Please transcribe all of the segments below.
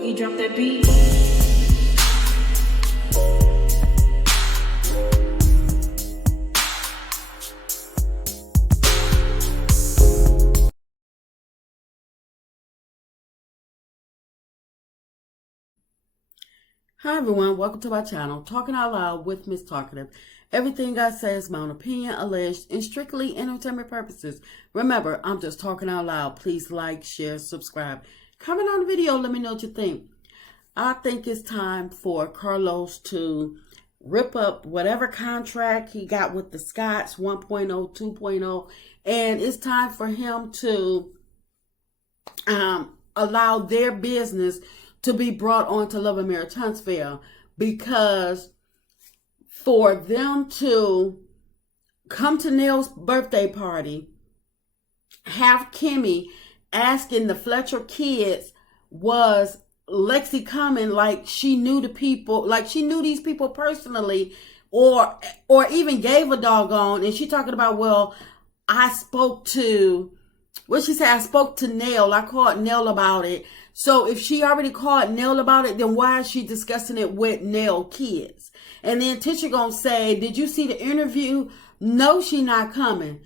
Boogie, drop that beat. Hi everyone, welcome to my channel, Talking Out Loud with Miss Talkative. Everything I say is my own opinion, alleged, and strictly entertainment purposes. Remember, I'm just talking out loud. Please like, share, subscribe. Comment on the video, let me know what you think. I think it's time for Carlos to rip up whatever contract he got with the Scotts 1.0, 2.0, and it's time for him to allow their business to be brought on to Love and Marriage Huntsville, because for them to come to Neil's birthday party, have Kimmy asking the Fletcher kids, was Lexi coming like she knew the people, like she knew these people personally, or even gave a doggone, and she talking about, well, I spoke to, what she said, I spoke to Nell, I called Nell about it. So if she already called Nell about it, then why is she discussing it with Nell kids? And then Tisha gonna say, did you see the interview? No, she not coming.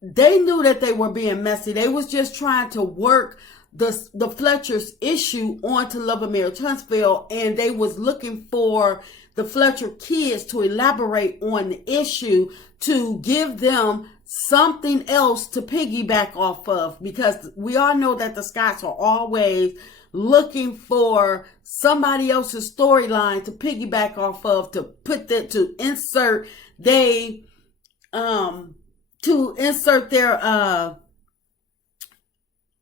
They knew that they were being messy. They was just trying to work the Fletchers issue onto Love and Marriage Huntsville, and they was looking for the Fletcher kids to elaborate on the issue, to give them something else to piggyback off of, because we all know that the Scotts are always looking for somebody else's storyline to piggyback off of, to put that, to insert their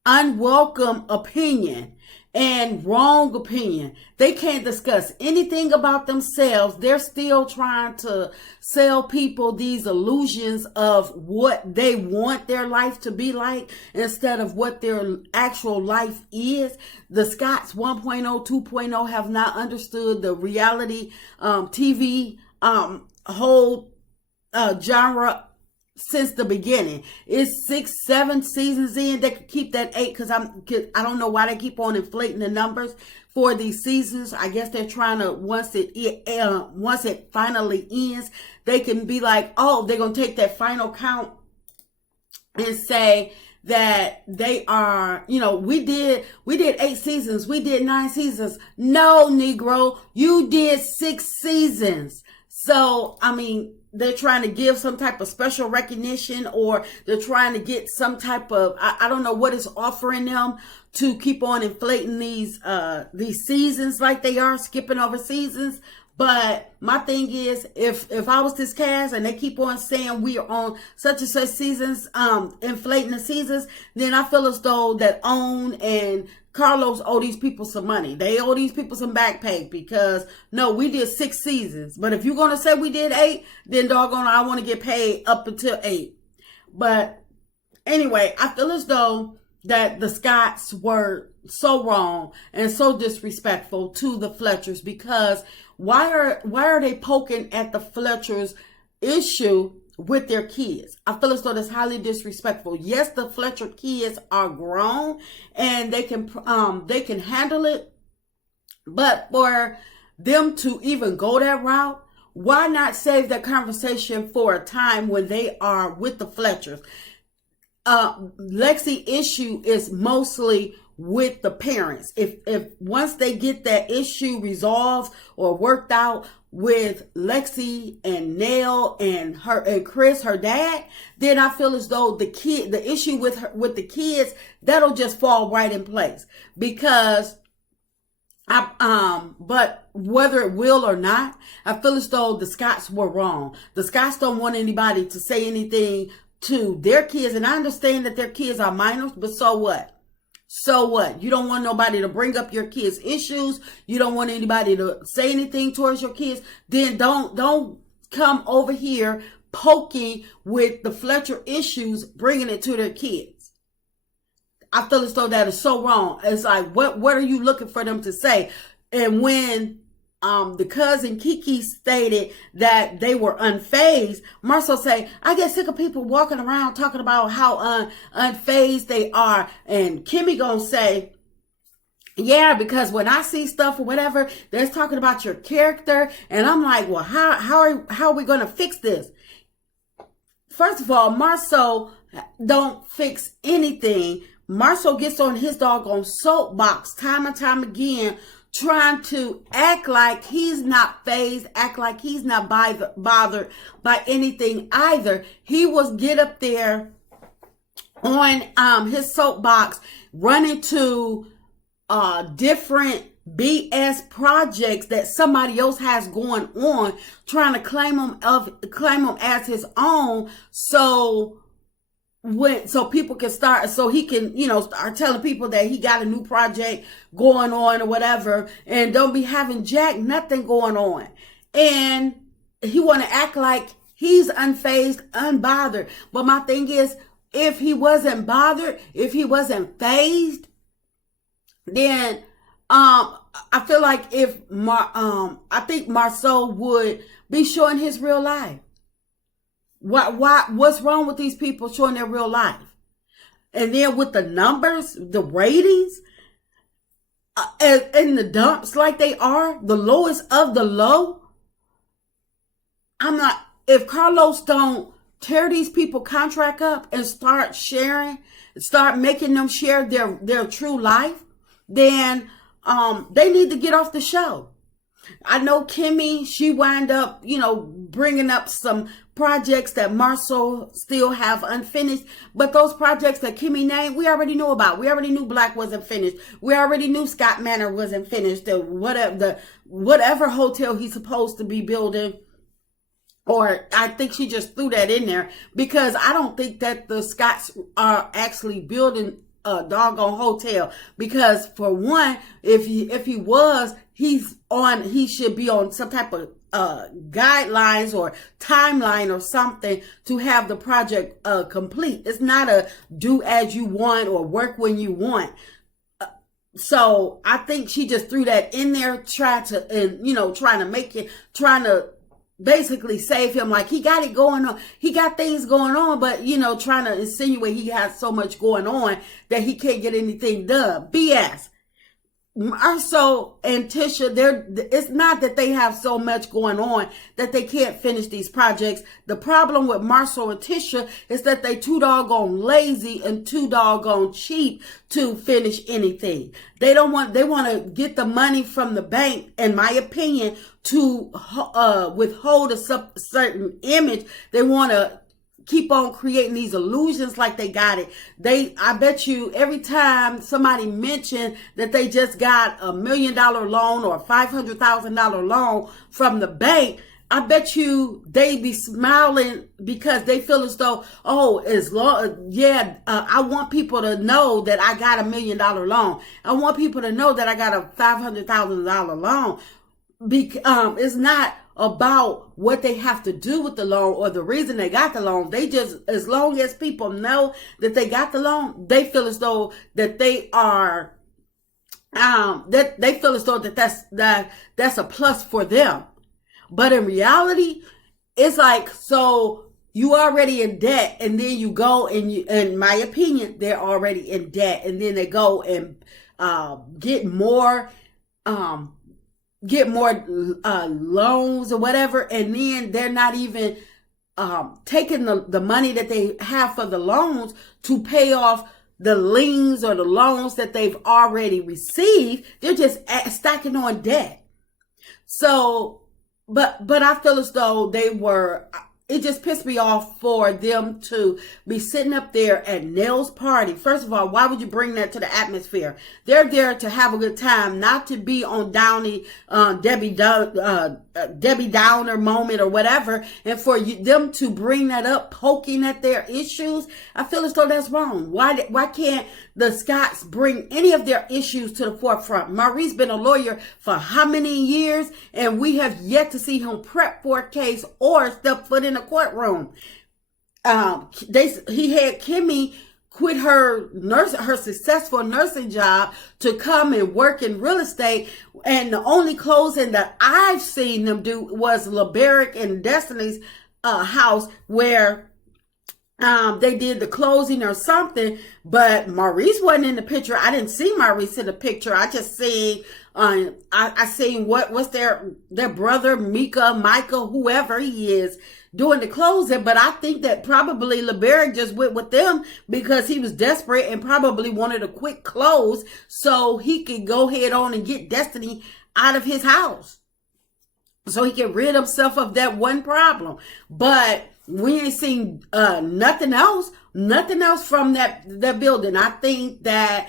unwelcome opinion and wrong opinion. They can't discuss anything about themselves. They're still trying to sell people these illusions of what they want their life to be like instead of what their actual life is. The Scotts 1.0, 2.0 have not understood the reality TV whole genre since the beginning. It's 6, 7 seasons in. They could keep that 8, because I don't know why they keep on inflating the numbers for these seasons. I guess they're trying to, once it finally ends, they can be like, oh, they're gonna take that final count and say that they are, you know, we did 8 seasons, we did 9 seasons. No, Negro, you did 6 seasons. So, I mean, they're trying to give some type of special recognition, or they're trying to get some type of, I don't know what is offering them to keep on inflating these seasons like they are, skipping over seasons. But my thing is, if I was this cast and they keep on saying we are on such and such seasons, inflating the seasons, then I feel as though that OWN and Carlos owe these people some money. They owe these people some back pay, because no, we did 6 seasons. But if you're going to say we did 8, then doggone, I want to get paid up until 8. But anyway, I feel as though that the Scotts were so wrong and so disrespectful to the Fletchers, because why are they poking at the Fletchers issue with their kids? I feel as though that's highly disrespectful. Yes, the Fletcher kids are grown and they can handle it, but for them to even go that route, why not save that conversation for a time when they are with the Fletchers? Lexi issue is mostly with the parents. If once they get that issue resolved or worked out with Lexi and Nell and her and Chris, her dad, then I feel as though the issue with the kids, that'll just fall right in place. Because but whether it will or not, I feel as though the Scotts were wrong. The Scotts don't want anybody to say anything to their kids, and I understand that their kids are minors, but so what? So what? You don't want nobody to bring up your kids' issues. You don't want anybody to say anything towards your kids. Then don't come over here poking with the Fletcher issues, bringing it to their kids. I feel as though that is so wrong. It's like, what are you looking for them to say? And when the cousin Kiki stated that they were unfazed, Marcel say, I get sick of people walking around talking about how unfazed they are. And Kimmy gonna say, Yeah, because when I see stuff or whatever, they're talking about your character, and I'm like, well, how are we going to fix this? First of all, Marceau don't fix anything. Marceau gets on his doggone soapbox time and time again, trying to act like he's not fazed, act like he's not bothered by anything either. He was get up there on his soapbox, running to different BS projects that somebody else has going on, trying to claim them as his own, so people can start, so he can, start telling people that he got a new project going on or whatever, and don't be having nothing going on. And he want to act like he's unfazed, unbothered. But my thing is, if he wasn't bothered, if he wasn't fazed, then I feel like I think Marceau would be showing his real life. What's wrong with these people showing their real life? And then with the numbers, the ratings, and the dumps like they are, the lowest of the low. If Carlos don't tear these people contract up and start making them share their true life, then they need to get off the show. I know Kimmy, she wind up, bringing up some projects that Marceau still have unfinished, but those projects that Kimmy named, we already know about. We already knew Black wasn't finished. We already knew Scott Manor wasn't finished. Whatever hotel he's supposed to be building. Or I think she just threw that in there because I don't think that the Scotts are actually building a doggone hotel, because for one, if he was, he should be on some type of guidelines or timeline or something to have the project complete. It's not a do as you want or work when you want. So I think she just threw that in there, trying to basically save him, like he got it going on. He got things going on, but trying to insinuate he has so much going on that he can't get anything done. BS. Marceau and Tisha, it's not that they have so much going on that they can't finish these projects. The problem with Marceau and Tisha is that they too doggone lazy and too doggone cheap to finish anything. They want to get the money from the bank, in my opinion, to withhold a certain image. They want to keep on creating these illusions like they got it. I bet you every time somebody mentioned that they just got $1 million loan or $500,000 loan from the bank, I bet you they be smiling because they feel as though, I want people to know that I got $1 million loan. I want people to know that I got a $500,000 loan. It's not about what they have to do with the loan or the reason they got the loan. They just, as long as people know that they got the loan, they feel as though that they are, they feel as though that's a plus for them. But in reality, it's like, so you already in debt, and then you go and in my opinion, they're already in debt, and then they go and get more loans or whatever, and then they're not even taking the money that they have for the loans to pay off the liens or the loans that they've already received. They're just stacking on debt. So, but I feel as though it just pissed me off for them to be sitting up there at Nell's party. First of all, why would you bring that to the atmosphere? They're there to have a good time, not to be on Debbie Downer moment or whatever. And for them to bring that up, poking at their issues, I feel as though that's wrong. Why can't the Scotts bring any of their issues to the forefront? Maurice been a lawyer for how many years, and we have yet to see him prep for a case or step foot in a courtroom. He had Kimmy quit her successful nursing job to come and work in real estate, and the only closing that I've seen them do was LeBerick and Destiny's house, where they did the closing or something, but Maurice wasn't in the picture. I didn't see Maurice in the picture. I just seen, I seen what's their brother, Michael, whoever he is, doing the closing. But I think that probably LeBerick just went with them because he was desperate and probably wanted a quick close so he could go head on and get Destiny out of his house, so he can rid himself of that one problem. But we ain't seen nothing else from that building. I think that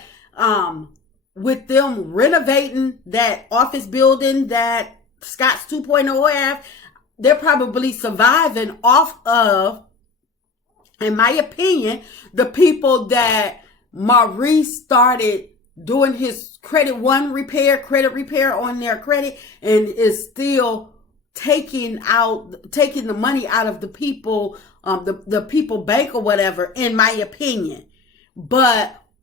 with them renovating that office building that Scott's 2.0 have, they're probably surviving off of, in my opinion, the people that Maurice started doing his credit repair on their credit, and is still taking the money out of the people, the people bank or whatever, in my opinion.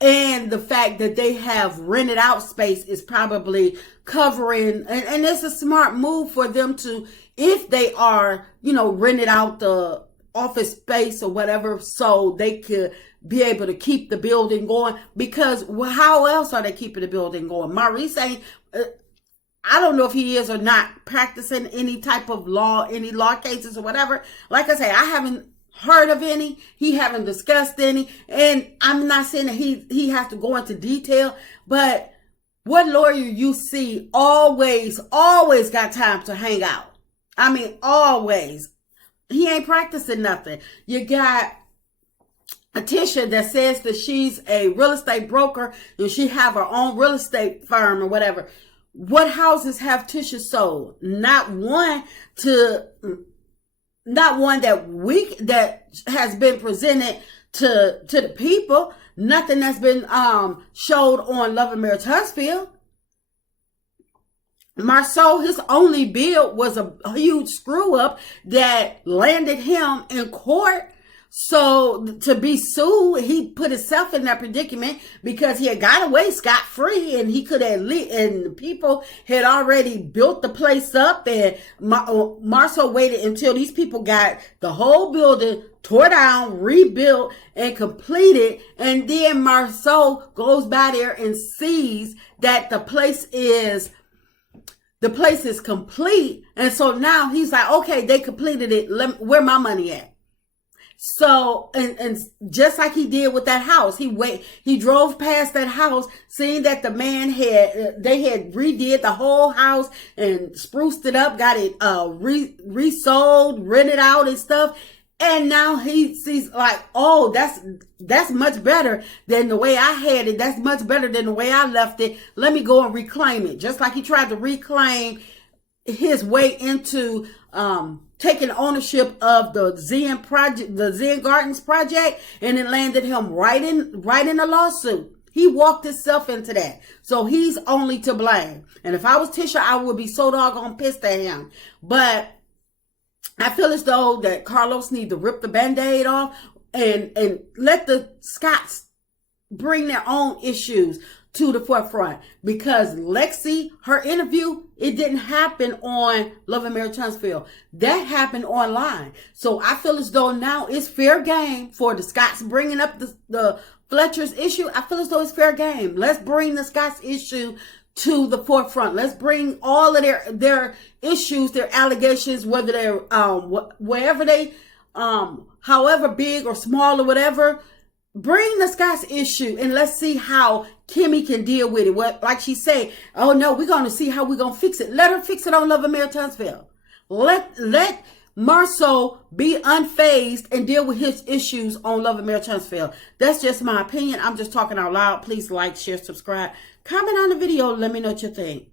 And the fact that they have rented out space is probably covering, and it's a smart move for them to, if they are, rented out the office space or whatever, so they could be able to keep the building going. Because how else are they keeping the building going? Maurice ain't, I don't know if he is or not practicing any type of law, any law cases or whatever. Like I say, I haven't heard of any. He haven't discussed any. And I'm not saying that he has to go into detail, but what lawyer you see always got time to hang out. I mean, always. He ain't practicing nothing. You got Tisha that says that she's a real estate broker and she have her own real estate firm or whatever. What houses have Tisha sold? Not one that has been presented to the people. Nothing that's been showed on Love and Marriage Huntsville. Marceau, his only bill was a huge screw up that landed him in court. So to be sued, he put himself in that predicament because he had got away scot-free, and he could have, and people had already built the place up, and Marceau waited until these people got the whole building tore down, rebuilt, and completed. And then Marceau goes by there and sees that the place is complete. And so now he's like, okay, they completed it. Where my money at? So, and just like he did with that house, he drove past that house, seeing that the man they had redid the whole house and spruced it up, got it resold, rented out and stuff. And now he sees like, oh, that's much better than the way I had it. That's much better than the way I left it. Let me go and reclaim it. Just like he tried to reclaim his way into taking ownership of the Zen project, the Zen Gardens project, and it landed him right in a lawsuit. He walked himself into that. So he's only to blame. And if I was Tisha, I would be so doggone pissed at him. But I feel as though that Carlos needs to rip the Band-Aid off and let the Scotts bring their own issues to the forefront. Because Lexi, her interview, it didn't happen on Love and Marriage Huntsville. That happened online. So I feel as though now it's fair game for the Scotts bringing up the Fletchers issue. I feel as though it's fair game. Let's bring the Scotts issue to the forefront. Let's bring all of their issues, their allegations, whether they're wherever they however big or small or whatever. Bring the Scott's issue and let's see how Kimmy can deal with it. What, like she say, oh no, we're going to see how we're going to fix it. Let her fix it on Love and Marriage Huntsville. Let Marceau be unfazed and deal with his issues on Love and Marriage Huntsville. That's just my opinion. I'm just talking out loud. Please like, share, subscribe, comment on the video. Let me know what you think.